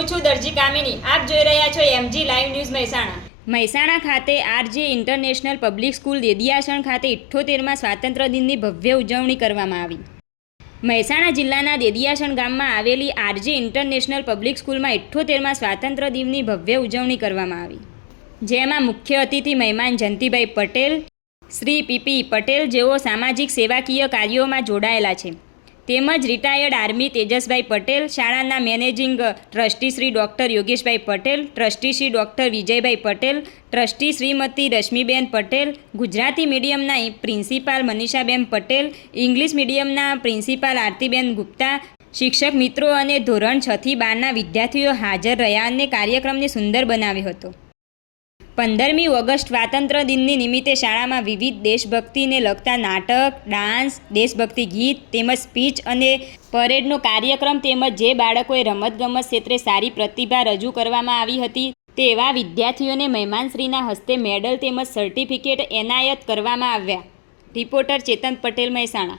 હું છું દરજી કામિની, આપ જોઈ રહ્યા છો MG live news Mehsana. Mehsana ખાતે RJ international public school Dediyasan ખાતે ઇઠ્ઠોતેરમાં સ્વાતંત્ર્ય દિનની ભવ્ય ઉજવણી કરવામાં આવી. મહેસાણા જિલ્લાના દેદિયાસણ ગામમાં આવેલી આરજે ઇન્ટરનેશનલ પબ્લિક સ્કૂલમાં ઇઠ્ઠોતેરમાં સ્વાતંત્ર્ય દિનની ભવ્ય ઉજવણી કરવામાં આવી. જેમાં મુખ્ય અતિથિ મહેમાન જયંતિભાઈ પટેલ, શ્રી પીપી પટેલ જેઓ સામાજિક સેવાકીય કાર્યોમાં જોડાયેલા છે. તેમજ રિટાયર્ડ આર્મી તેજસભાઈ પટેલ, શાળાના managing trustee Shri doctor Yogeshbhai Patel trustee Shri doctor Vijaybhai Patel trustee Shrimati Rashmiben Patel, Gujarati મીડિયમના principal Manishaben Patel English મીડિયમના પ્રિન્સિપાલ આરતીબેન ગુપ્તા, શિક્ષક મિત્રો અને ધોરણ છથી બારના વિદ્યાર્થીઓ હાજર રહ્યા અને કાર્યક્રમને સુંદર બનાવ્યો હતો. પંદરમી ઓગસ્ટ સ્વાતંત્ર્ય દિનની નિમિત્તે શાળામાં વિવિધ દેશભક્તિને લગતા નાટક, ડાન્સ, દેશભક્તિ ગીત, તેમજ સ્પીચ અને પરેડનો કાર્યક્રમ તેમજ જે બાળકોએ રમતગમત ક્ષેત્રે સારી પ્રતિભા રજૂ કરવામાં આવી હતી, તેવા વિદ્યાર્થીઓને મહેમાનશ્રીના હસ્તે મેડલ તેમજ સર્ટિફિકેટ એનાયત કરવામાં આવ્યા. રિપોર્ટર ચેતન પટેલ મહેસાણા